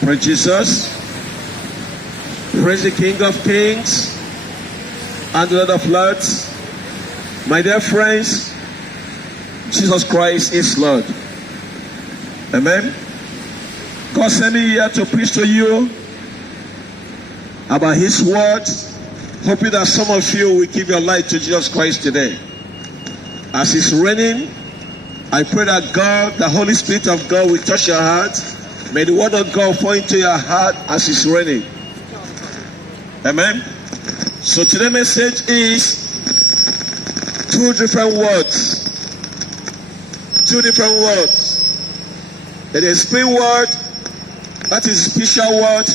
Praise Jesus. Praise the King of Kings and the Lord of Lords. My dear friends, Jesus Christ is Lord. Amen. God sent me here to preach to you about His word, hoping that some of you will give your life to Jesus Christ today. As it's raining, I pray that God, the Holy Spirit of God, will touch your heart. May the word of God fall into your heart as it's raining. Amen. So today's message is two different words. Two different words. There is a spirit word, that is a spiritual word.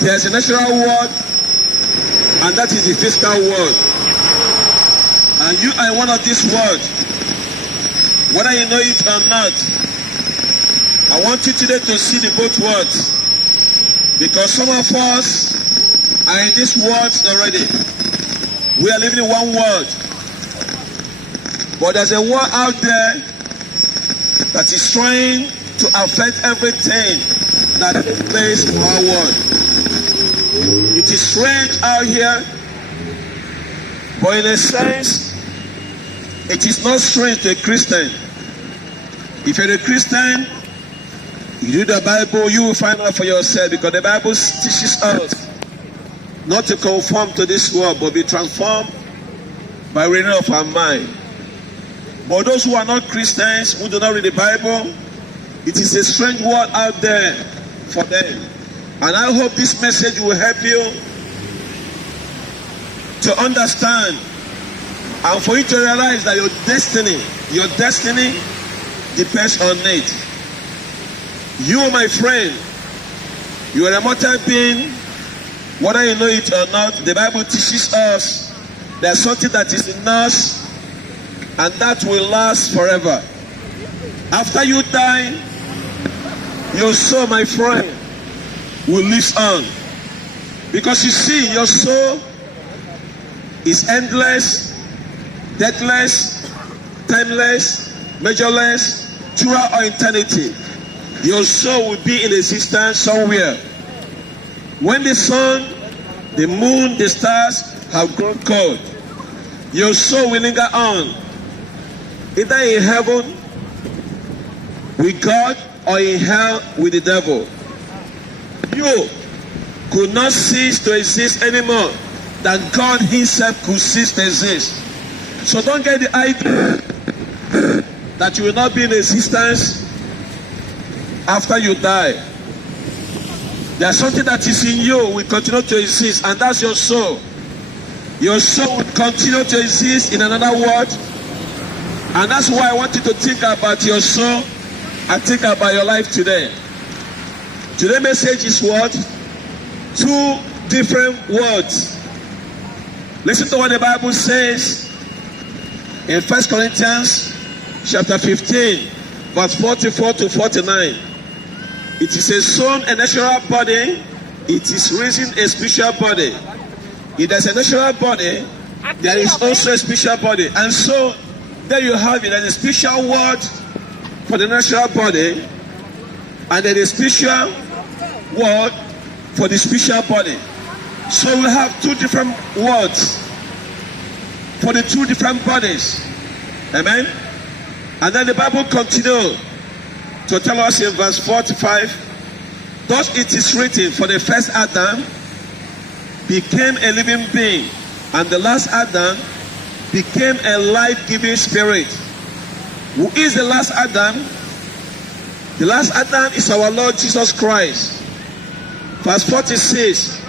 There's a natural word, and that is the physical word. And you are one of these words, whether you know it or not. I want you today to see the both words, because some of us are in these words already. We are living in one word, but there's a word out there that is trying to affect everything that takes place in our world. It is strange out here, but in a sense, it is not strange to a Christian. If you're a Christian, you read the Bible, you will find out for yourself, because the Bible teaches us not to conform to this world, but be transformed by renewal of our mind. But those who are not Christians, who do not read the Bible, it is a strange word out there for them. And I hope this message will help you to understand and for you to realize that your destiny depends on it. You, my friend, you are a mortal being, whether you know it or not. The Bible teaches us there's something that is in us, and that will last forever. After you die, your soul, my friend, will live on. Because you see, your soul is endless, deathless, timeless, measureless, throughout our eternity. Your soul will be in existence somewhere. When the sun, the moon, the stars have grown cold, your soul will linger on, either in heaven with God or in hell with the devil. You could not cease to exist anymore than God Himself could cease to exist. So don't get the idea that you will not be in existence after you die. There's something that is in you will continue to exist, and that's your soul. Your soul will continue to exist in another world, and that's why I want you to think about your soul and think about your life today. Today's message is what? Two different words. Listen to what the Bible says in 1 Corinthians chapter 15, verse 44 to 49. It is a soul, a natural body. It is risen, a spiritual body. If there's a natural body, there is also a spiritual body. And so, there you have it. There's a spiritual word for the natural body, and there is a spiritual word for the spiritual body. So we have two different words for the two different bodies. Amen? And then the Bible continues to tell us in verse 45, thus it is written, for the first Adam became a living being, and the last Adam became a life-giving spirit. Who is the last Adam? The last Adam is our Lord Jesus Christ. Verse 46,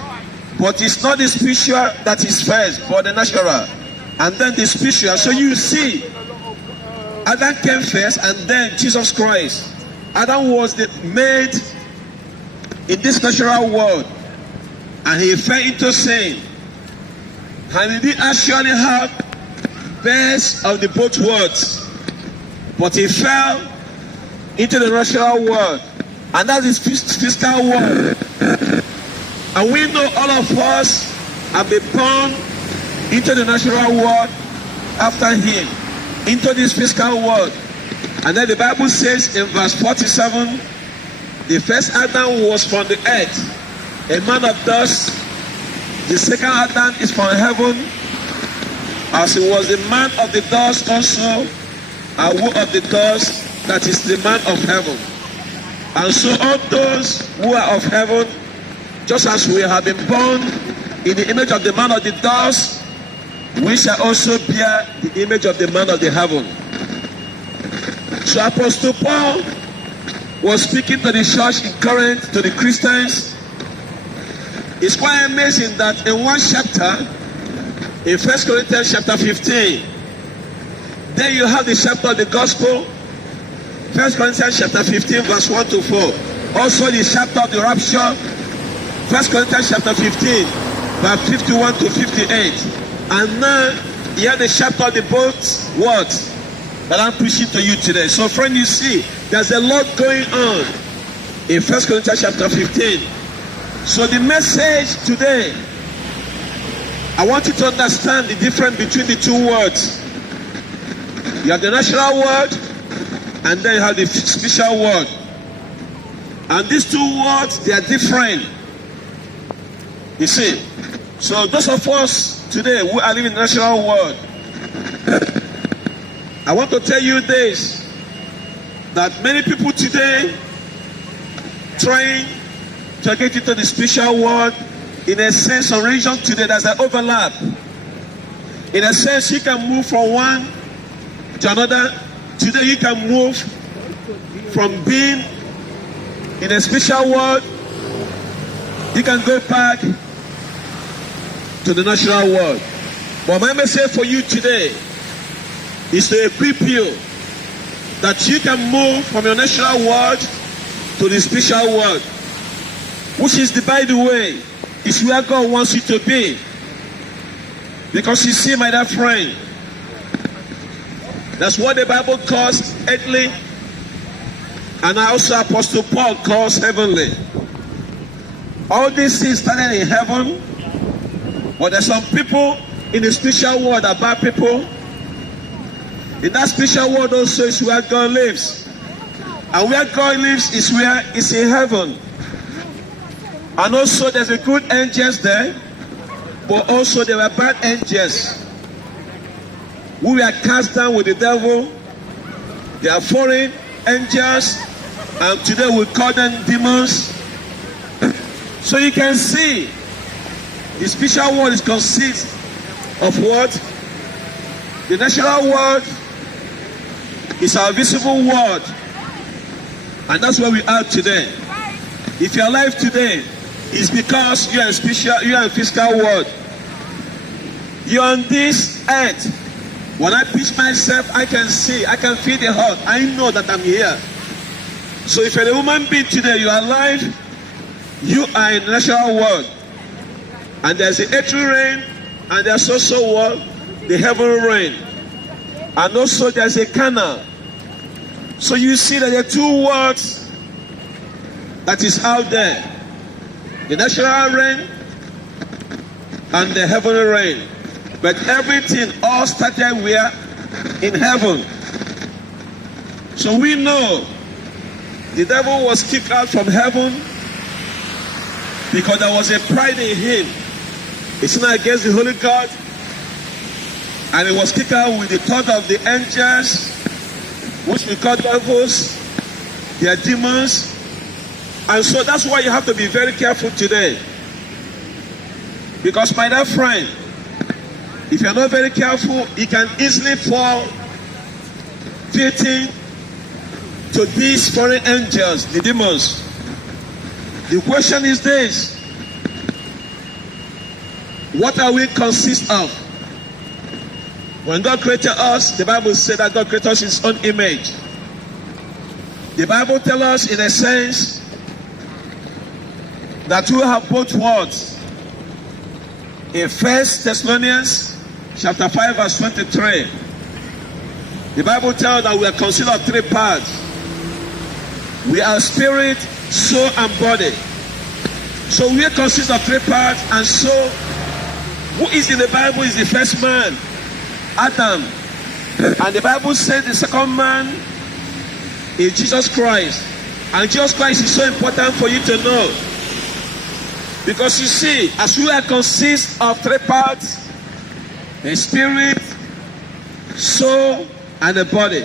but it's not the spiritual that is first, but the natural, and then the spiritual. So you see, Adam came first, and then Jesus Christ. Adam was made in this natural world, and he fell into sin, and he did actually have best of the both worlds, but he fell into the natural world, and that is physical world. And we know all of us have been born into the natural world after him, into this physical world. And then the Bible says in verse 47, The first Adam was from the earth, a man of dust. The second Adam is from heaven, as he was the man of the dust also, and who of the dust, that is the man of heaven. And so all those who are of heaven, just as we have been born in the image of the man of the dust, we shall also bear the image of the man of the heaven. So Apostle Paul was speaking to the church in Corinth, to the Christians. It's quite amazing that in one chapter, in 1 Corinthians chapter 15, there you have the chapter of the gospel, 1 Corinthians chapter 15 verse 1 to 4. Also the chapter of the rapture, 1 Corinthians chapter 15 verse 51 to 58. And now you have the chapter of the both words that I'm preaching to you today. So friend, you see, there's a lot going on in 1 Corinthians chapter 15. So the message today, I want you to understand the difference between the two words. You have the natural word, and then you have the spiritual word. And these two words, they are different. You see, so those of us today who are living in the natural world, I want to tell you this, that many people today trying to get into the spiritual world, in a sense, of religion today, there's an overlap. In a sense, you can move from one to another. Today, you can move from being in a spiritual world, you can go back to the natural world. But my message for you today is to equip you that you can move from your natural world to the spiritual world, which is, by the way, is where God wants you to be. Because you see, my dear friend, that's what the Bible calls earthly, and also Apostle Paul calls heavenly. All these things started in heaven, but there's some people in the spiritual world that are bad people. In that spiritual world also is where God lives. And where God lives is where it's in heaven. And also there's a good angels there, but also there were bad angels who were cast down with the devil. They are foreign angels, and today we call them demons. So you can see the spiritual world is consists of what? The natural world is our visible world, and that's where we are today. If you're alive today, it's because you are in physical world. You're on this earth. When I pitch myself, I can see, I can feel the heart. I know that I'm here. So if you're a human being today, you are alive, you are in the natural world. And there's the earthly realm, and there's also what? The heavenly realm. And also there's a canal. So you see that there are two worlds that is out there. The natural realm and the heavenly realm. But everything all started where? In heaven. So we know the devil was kicked out from heaven because there was a pride in him. It's not against the Holy God. And he was kicked out with the thought of the angels, which we call devils. They are demons. And so that's why you have to be very careful today. Because my dear friend, if you're not very careful, you can easily fall victim to these foreign angels, the demons. The question is this: what are we consist of? When God created us, the Bible said that God created us in His own image. The Bible tells us, in a sense, that we have both words. In 1 Thessalonians chapter 5 verse 23, the Bible tells us that we are considered of three parts. We are spirit, soul, and body. So we consist of three parts, and so who is in the Bible is the first man, Adam. And the Bible says the second man is Jesus Christ. And Jesus Christ is so important for you to know. Because you see, as we are consist of three parts, a spirit, soul, and a body.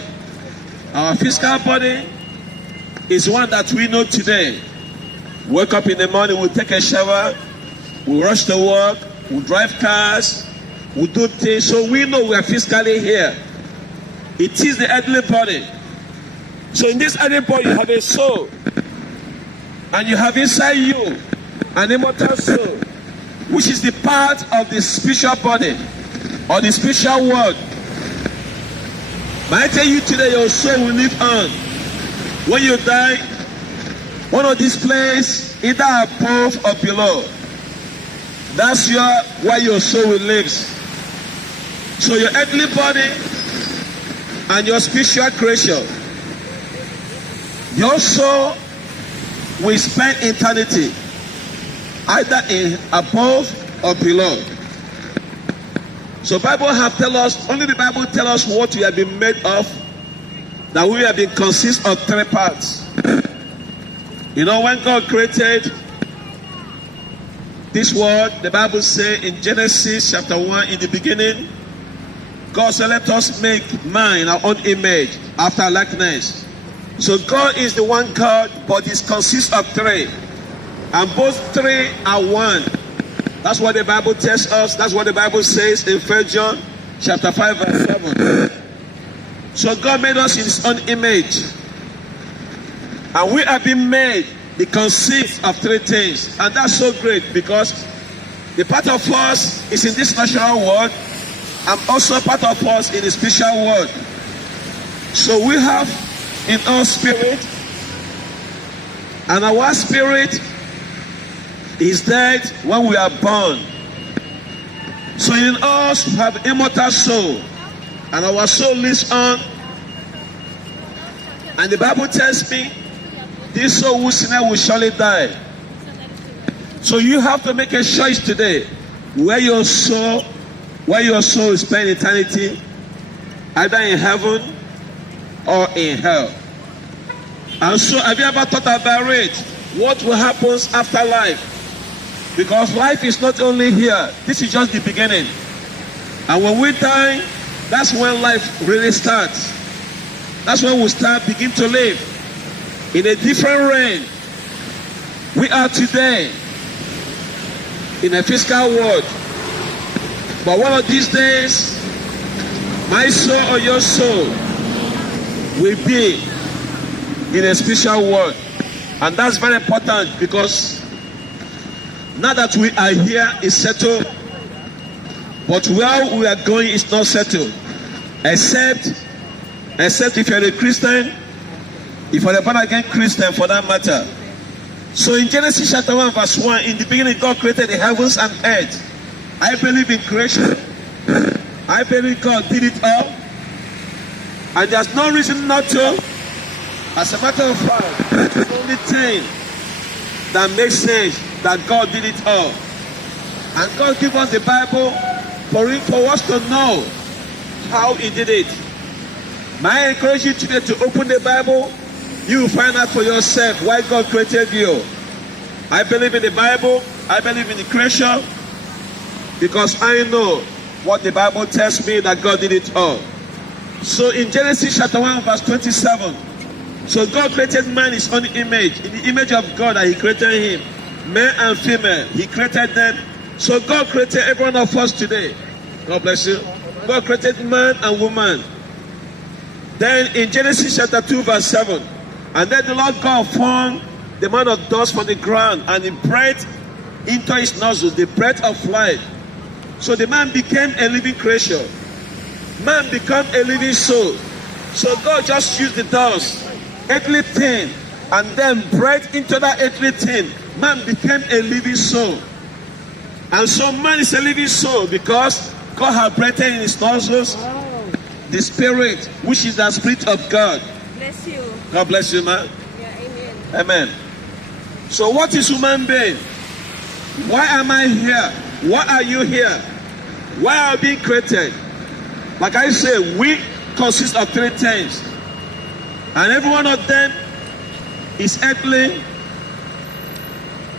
Our physical body is one that we know today. Wake up in the morning, we'll take a shower, we'll rush to work, we'll drive cars, we'll do things. So we know we are physically here. It is the earthly body. So in this earthly body, you have a soul. And you have inside you an immortal soul, which is the part of the spiritual body or the spiritual world. But I tell you today, your soul will live on. When you die, one of these places, either above or below, that's where your soul will live. So your earthly body and your spiritual creation, your soul will spend eternity either in above or below. So Bible have tell us, only the Bible tell us what we have been made of, that we have been consist of three parts. You know, when God created this world, the Bible says in Genesis chapter 1, in the beginning, God said, let us make man in our own image, after our likeness. So God is the one God, but it consists of three. And both three are one. That's what the Bible tells us. That's what the Bible says in 1 John chapter 5 verse 7. So God made us in his own image. And we have been made, it consists of three things. And that's so great because the part of us is in this natural world and also part of us in the spiritual world. So we have in our spirit, and our spirit is dead when we are born. So in us we have immortal soul, and our soul lives on. And the Bible tells me, this soul who sinner will surely die. So you have to make a choice today, where your soul will spend eternity, either in heaven or in hell. And so have you ever thought about it? What will happen after life? Because life is not only here. This is just the beginning. And when we die, that's when life really starts. That's when we begin to live in a different realm. We are today in a physical world. But one of these days, my soul or your soul will be in a spiritual world. And that's very important because now that we are here is settled, but where we are going is not settled. Except if you're a Christian, if you're a born again Christian for that matter. So in Genesis chapter 1 verse 1, in the beginning God created the heavens and earth. I believe in creation. I believe God did it all. And there's no reason not to. As a matter of fact, it's the only thing that makes sense that God did it all. And God gave us the Bible for us to know how he did it. May I encourage you today to open the Bible. You will find out for yourself why God created you. I believe in the Bible. I believe in the creation. Because I know what the Bible tells me, that God did it all. So in Genesis chapter 1 verse 27, so God created man in his own image. In the image of God that he created him. Male and female, he created them. So God created every one of us today. God bless you. God created man and woman. Then in Genesis chapter 2 verse 7, and then the Lord God formed the man of dust from the ground, and he breathed into his nostrils the breath of life. So the man became a living creature. Man became a living soul. So God just used the dust, earthly thing, and then breathed into that earthly thing. Man became a living soul. And so man is a living soul because God has breathed in his nostrils the spirit, which is the spirit of God. Bless you. God bless you, man. Yeah, amen. Amen. So what is human being? Why am I here? Why are you here? Why are we being created? Like I say, we consist of three things. And every one of them is earthly,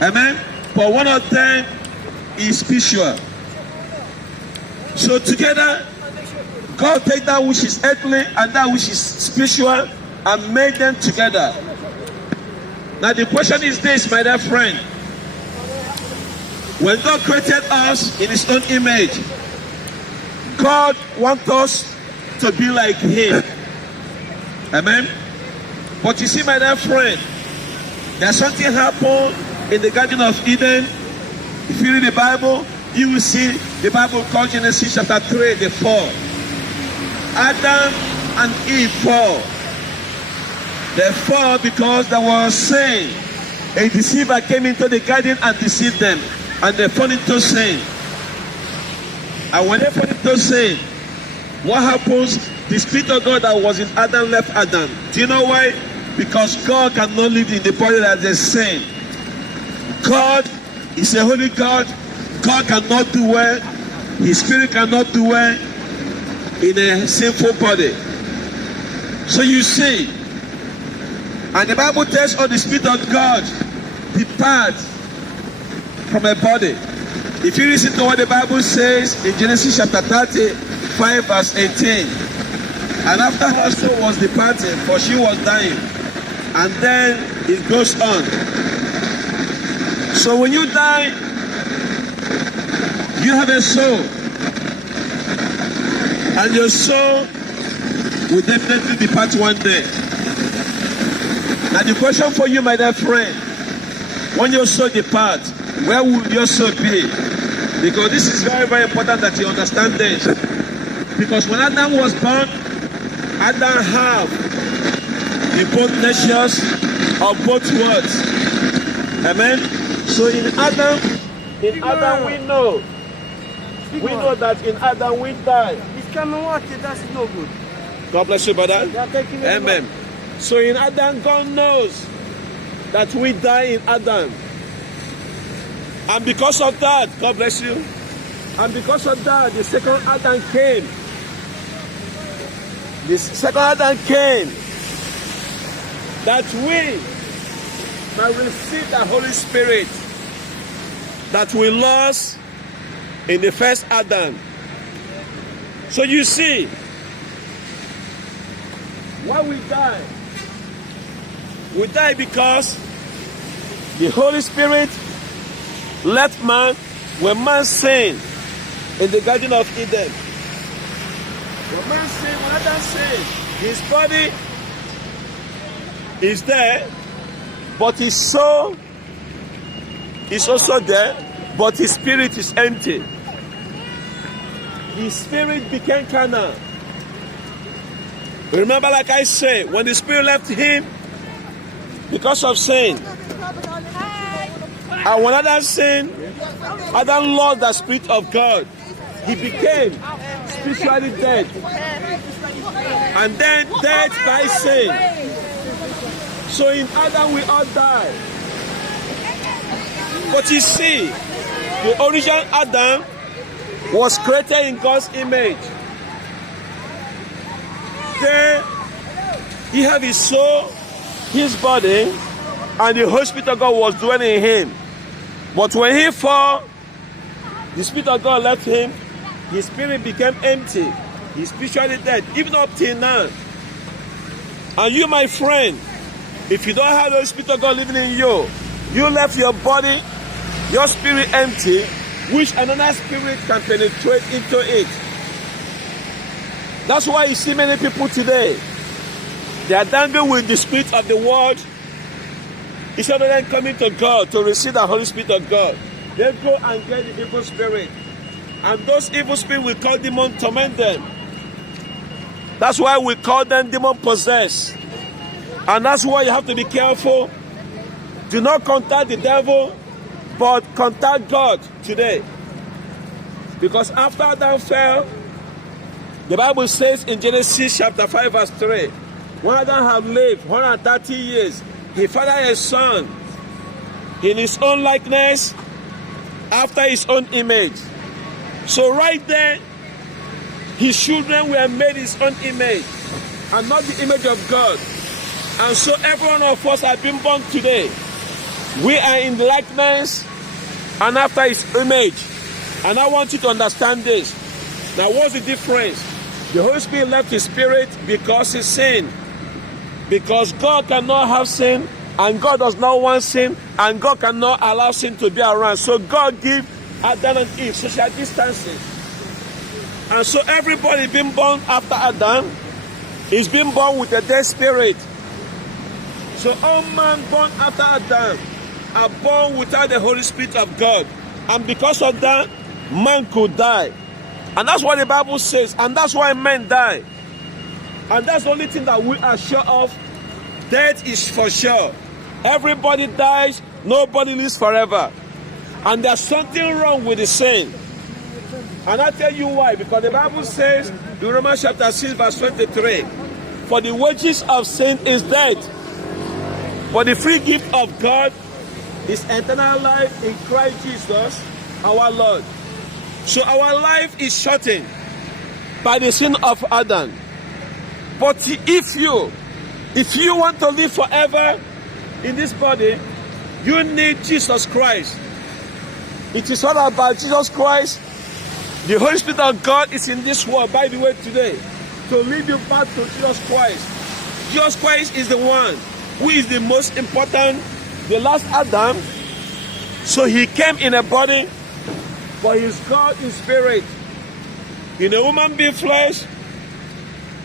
amen, but one of them is spiritual. So together, God take that which is earthly and that which is spiritual and made them together. Now the question is this, my dear friend. When God created us in his own image, God wants us to be like him. Amen. But you see, my dear friend, there's something happened in the Garden of Eden. If you read the Bible, you will see the Bible called Genesis chapter 3, the fall. Adam and Eve fall. They fall because there was sin. A deceiver came into the garden and deceived them, and they fell into sin. And when they fall into sin, what happens? The Spirit of God that was in Adam left Adam. Do you know why? Because God cannot live in the body that is sin. God is a holy God. God cannot do well. His Spirit cannot do well in a sinful body. So you see, and the Bible tells us the Spirit of God depart from a body. If you listen to what the Bible says in Genesis chapter 35 verse 18, and after her soul was departing, for she was dying, and then it goes on. So when you die, you have a soul, and your soul will definitely depart one day. Now the question for you, my dear friend, when your soul departs, where will your soul be? Because this is very, very important that you understand this. Because when Adam was born, Adam had the both natures of both worlds. Amen. So in Adam we know that in Adam we die. It's coming water, that's no good. God bless you, brother. Amen. So in Adam, God knows that we die in Adam. And because of that, God bless you. And because of that, the second Adam came. The second Adam came that we might receive the Holy Spirit that we lost in the first Adam. So you see, why we die because the Holy Spirit left man when man sinned in the Garden of Eden. When man sinned, when Adam sinned, his body is there, but his soul is also there, but his spirit is empty. His spirit became carnal. Remember, like I said, when the spirit left him because of sin, and when Adam sinned, Adam lost the Spirit of God. He became spiritually dead. And then dead by sin. So in Adam we all die. But you see, the original Adam was created in God's image. Then he had his soul, his body, and the Holy Spirit of God was dwelling in him. But when he fell, the Spirit of God left him. His spirit became empty. He's spiritually dead, even up till now. And you, my friend, if you don't have the Spirit of God living in you, you left your body, your spirit empty, which another spirit can penetrate into it. That's why you see many people today, they are dangling with the spirit of the world. Instead of them coming to God to receive the Holy Spirit of God, they go and get the evil spirit. And those evil spirits will call demon torment them. That's why we call them demon possessed. And that's why you have to be careful. Do not contact the devil, but contact God today. Because after Adam fell, the Bible says in Genesis chapter 5 verse 3, when Adam had lived 130 years, he fathered a son in his own likeness, after his own image. So right there, his children were made his own image and not the image of God. And so every one of us have been born today. We are in the likeness and after his image. And I want you to understand this. Now what's the difference? The Holy Spirit left his spirit because he sinned. Because God cannot have sin, and God does not want sin, and God cannot allow sin to be around. So God gave Adam and Eve social distancing. And so everybody being born after Adam is being born with a dead spirit. So all men born after Adam are born without the Holy Spirit of God. And because of that, man could die. And that's what the Bible says. And that's why men die. And that's the only thing that we are sure of. Death is for sure. Everybody dies. Nobody lives forever. And there's something wrong with the sin. And I'll tell you why. Because the Bible says in Romans chapter 6 verse 23, for the wages of sin is death. But the free gift of God is eternal life in Christ Jesus our Lord. So our life is shortened by the sin of Adam. But if you want to live forever in this body, you need Jesus Christ. It is all about Jesus Christ. The Holy Spirit of God is in this world, by the way, today, to lead you back to Jesus Christ. Jesus Christ is the one who is the most important, the last Adam. So he came in a body, but he's God in spirit. In a woman being flesh.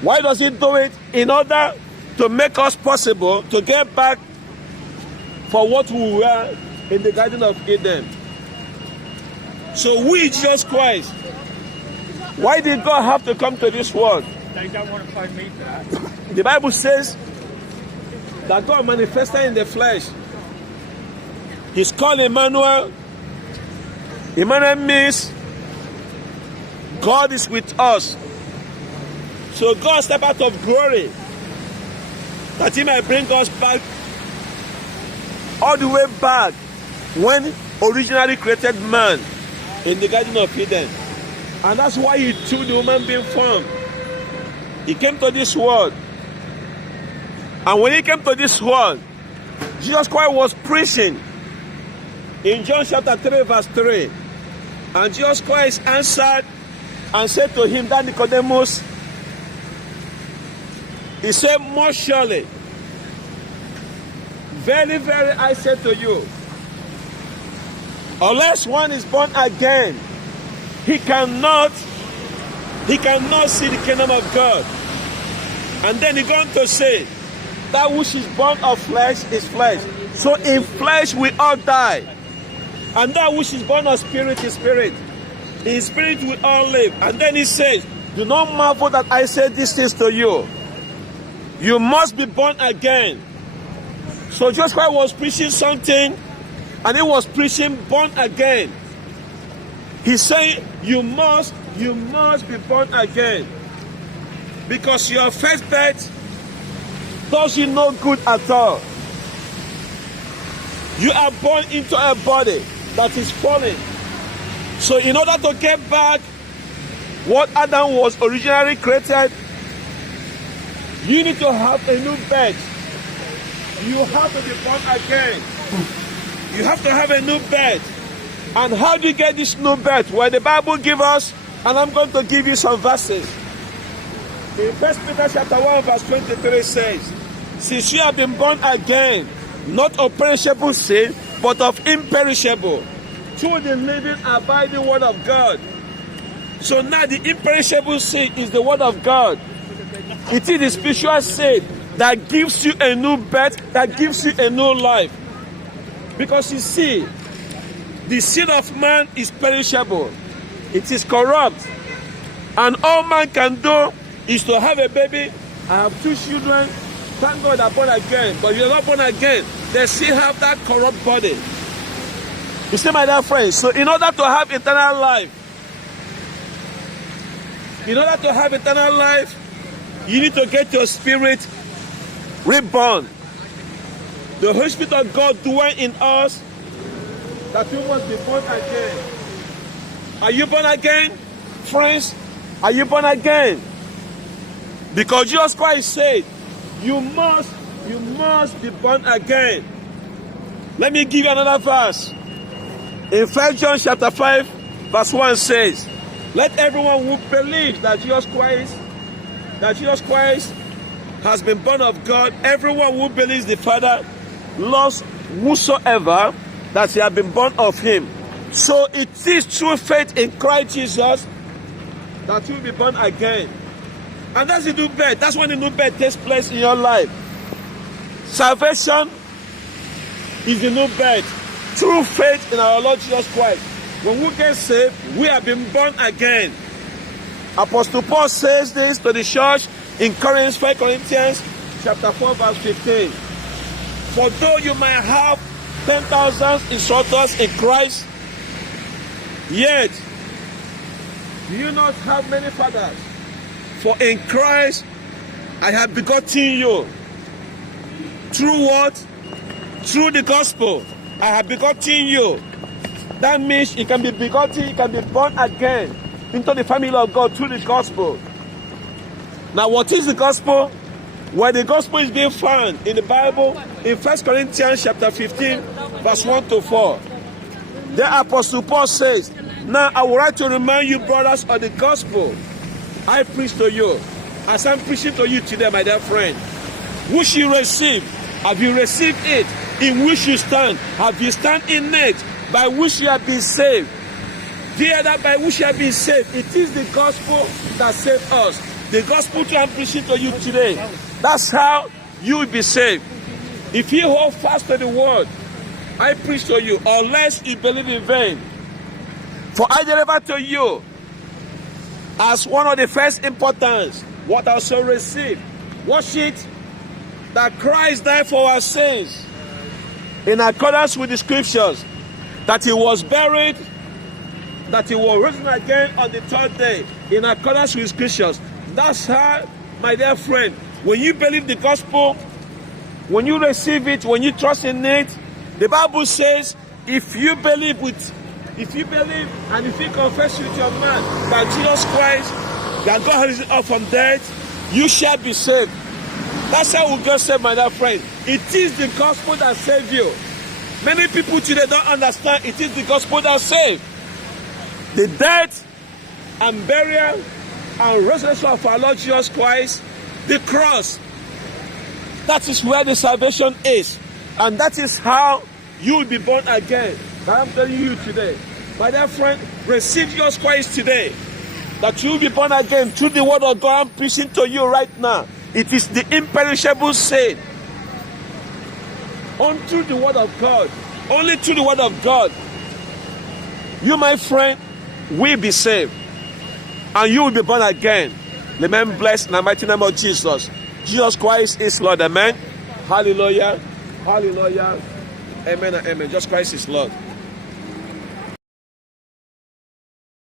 Why does he do it? In order to make us possible to get back for what we were in the Garden of Eden. So we, Jesus Christ, why did God have to come to this world? They don't want to find me for that. The Bible says that God manifested in the flesh. He's called Emmanuel. Emmanuel means God is with us. So God stepped out of glory that he might bring us back, all the way back when originally created man in the Garden of Eden. And that's why he took the woman being formed. He came to this world. And when he came to this world, Jesus Christ was preaching in John chapter 3 verse 3. And Jesus Christ answered and said to him, that Nicodemus, he said, most surely, very, very, I say to you, unless one is born again, he cannot see the kingdom of God. And then he's going to say, that which is born of flesh is flesh. So in flesh we all die. And that which is born of spirit is spirit. In spirit we all live. And then he says, do not marvel that I say these things to you. You must be born again. So Jesus Christ was preaching something, and he was preaching born again. He's saying you must be born again. Because your first birth does you no good at all. You are born into a body that is fallen. So in order to get back what Adam was originally created, you need to have a new birth. You have to be born again. You have to have a new birth. And how do you get this new birth? Well, the Bible gives us, and I'm going to give you some verses. In 1 Peter chapter 1 verse 23 says, since you have been born again, not of perishable seed, but of imperishable, through the living, abiding word of God. So now the imperishable seed is the word of God. It is the spiritual seed that gives you a new birth, that gives you a new life. Because you see, the seed of man is perishable. It is corrupt. And all man can do is to have a baby. I have 2 children. Thank God I'm born again. But you're not born again. They still have that corrupt body. You see, my dear friends, so in order to have eternal life, you need to get your spirit reborn. The Holy Spirit of God dwells in us, that you must be born again. Are you born again? Friends, are you born again? Because Jesus Christ said, you must You must be born again. Let me give you another verse. In 1 John chapter 5, verse 1 says, let everyone who believes that Jesus Christ has been born of God, everyone who believes the Father loves whosoever that he has been born of him. So it is through faith in Christ Jesus that you will be born again. And that's the new birth. That's when the new birth takes place in your life. Salvation is the new birth through faith in our Lord Jesus Christ. When we get saved, we have been born again. Apostle Paul says this to the church in 1 Corinthians chapter 4, verse 15. For though you might have 10,000 instructors in Christ, yet do you not have many fathers? For in Christ I have begotten you. Through what? Through the gospel. I have begotten you. That means you can be begotten, you can be born again into the family of God through the gospel. Now, what is the gospel? Where the gospel is being found in the Bible, in 1 Corinthians chapter 15, verse 1 to 4. The Apostle Paul says, now I would like to remind you, brothers, of the gospel I preach to you, as I'm preaching to you today, my dear friend. Which you receive, have you received it? In which you stand, have you stand in it? By which you have been saved. Hear that, by which you have been saved. It is the gospel that saved us. The gospel that I'm preaching to you today. That's how you will be saved. If you hold fast to the word I preach to you, unless you believe in vain. For I deliver to you as one of the first importance what I also received. Watch it, that Christ died for our sins in accordance with the scriptures, that he was buried, that he was risen again on the third day in accordance with scriptures. That's how, my dear friend, when you believe the gospel, when you receive it, when you trust in it, the Bible says, if you believe and if you confess with your mouth that Jesus Christ, that God has risen up from death, you shall be saved. That's how we get saved, my dear friend. It is the gospel that saves you. Many people today don't understand it is the gospel that saves. The death and burial and resurrection of our Lord Jesus Christ, the cross, that is where the salvation is. And that is how you will be born again. That I'm telling you today. My dear friend, receive Jesus Christ today. That you will be born again through the word of God I'm preaching to you right now. It is the imperishable seed. Unto the word of God. Only through the word of God. You, my friend, will be saved. And you will be born again. Remain blessed in the mighty name of Jesus. Jesus Christ is Lord. Amen. Hallelujah. Hallelujah. Amen and amen. Jesus Christ is Lord.